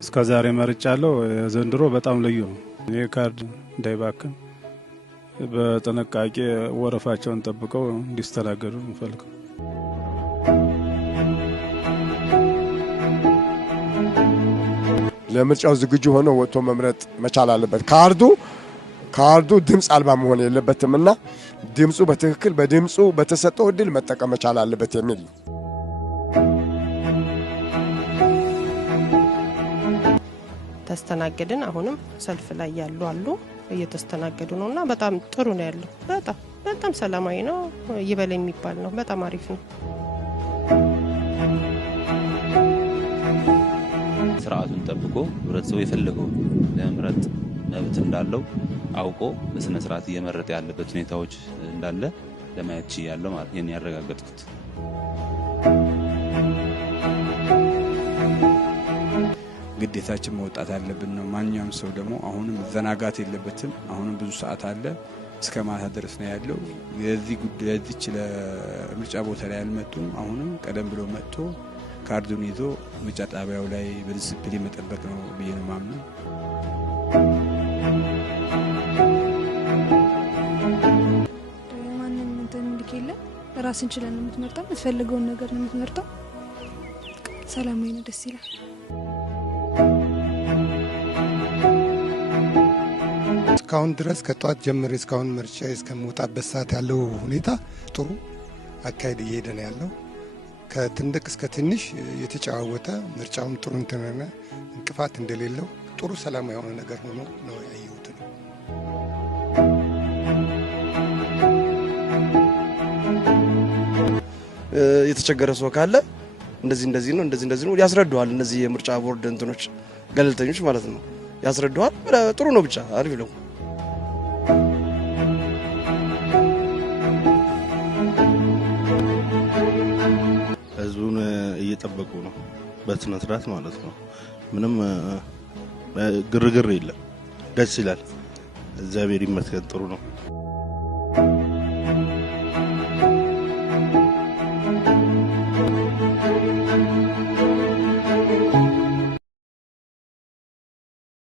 እስከዛሬ መርጫለሁ። ዘንድሮ በጣም ልዩ ነው። እኔ ካርድ እንዳይባክን በጥንቃቄ ወረፋቸውን ጠብቀው እንዲስተናገዱ እንፈልገው። ለምርጫው ዝግጁ ሆኖ ወጥቶ መምረጥ መቻል አለበት። ካርዱ ድምጽ አልባ መሆን የለበትምና ድምጹ በትክክል በድምጹ በተሰጠው እድል መጠቀም መቻል አለበት የሚል ነው። ተስተናገድን። አሁንም ሰልፍ ላይ ያሉ አሉ እየተስተናገዱ ነውና በጣም ጥሩ ነው ያለው። በጣም ሰላማዊ ነው። ይበል የሚባል ነው። በጣም አሪፍ ነው። ስርዓቱን ጠብቆ ህብረተሰቡ የፈለገው ለመምረጥ መብት እንዳለው አውቆ በስነ ስርዓት እየመረጠ ያለበት ሁኔታዎች እንዳለ ለማየት ችያለሁ ማለት ነው ያረጋገጥኩት። ግዴታችን መውጣት ያለብን ነው። ማንኛውም ሰው ደግሞ አሁንም ዘናጋት የለበትም። አሁንም ብዙ ሰዓት አለ፣ እስከ ማታ ድረስ ነው ያለው። ለዚች ለምርጫ ቦታ ላይ ያልመጡም አሁንም ቀደም ብሎ መጥቶ ካርዱን ይዞ ምርጫ ጣቢያው ላይ በዲሲፕሊን መጠበቅ ነው ብዬ ነው ማምነው። ማንንም እንትን እንዲከለ ራስን ችለን ነው የምትመርጠው፣ የምትፈልገውን ነገር ነው የምትመርጠው። ሰላማዊ ነው፣ ደስ ይላል። እስካሁን ድረስ ከጧት ጀምሬ እስካሁን ምርጫ እስከምወጣበት ሰዓት ያለው ሁኔታ ጥሩ አካሄድ እየሄደ ነው ያለው። ከትልቅ እስከ ትንሽ የተጨዋወተ ምርጫውም ጥሩ እንትነና እንቅፋት እንደሌለው ጥሩ ሰላማዊ የሆነ ነገር ሆኖ ነው ያየሁት ነው። የተቸገረ ሰው ካለ እንደዚህ ነው ያስረዳዋል። እነዚህ የምርጫ ቦርድ እንትኖች ገለልተኞች ማለት ነው ያስረዳዋል። ጥሩ ነው፣ ብቻ አሪፍ ነው። ህዝቡን እየጠበቁ ነው በስነ ስርዓት ማለት ነው። ምንም ግርግር የለም። ደስ ይላል። እግዚአብሔር ይመስገን፣ ጥሩ ነው።